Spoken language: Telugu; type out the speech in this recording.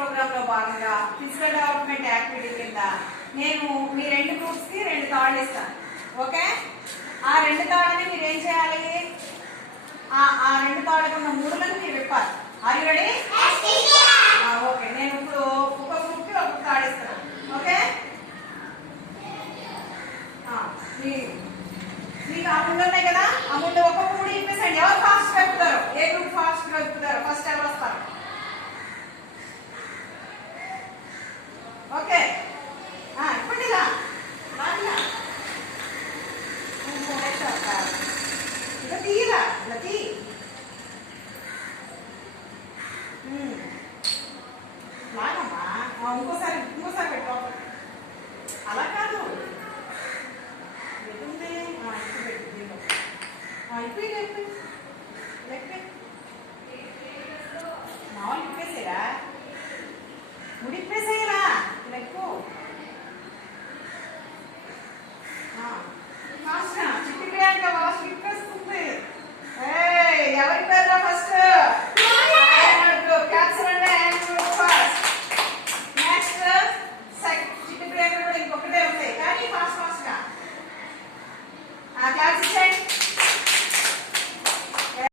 ప్రోగ్రామ్ లో భాగంగా ఫిజికల్ డెవలప్మెంట్ యాక్టివిటీ కింద నేను మీ 2 గ్రూప్స్ కి 2 తాళ్ళు ఇస్తాను. ఓకే, ఆ 2 తాళ్ళని మీరు ఏం చేయాలి? ఆ 2 తాళ్ళకు ఉన్న ముడులను మీరు విప్పాలి. Are you ready? ఓకే, నేను ఇప్పుడు ఒక గ్రూప్ కి ఒక తాడు ఇస్తాను. ఓకే, మీకు ఆ ముళ్ళు ఉన్నాయి కదా, ఆ ముళ్ళు ఒక్కొక్క ముడి ఇప్పేసండి. ఎవరు ఫాస్ట్ వెళ్తారు? ఏ గ్రూప్ ఫాస్ట్ వెళ్తారు? ఫస్ట్ ఎవరు వస్తారు? ఓకే, ఇప్పుడు ఇలా ఇలా తీయరా, ఇలా తీ. లాగమ్మా, ఇంకోసారి పెట్టు. అలా కాదు, ఎటుంది ఇప్పుడు మామూలు ఇప్పేసారా? ముడి ఇప్పేసా.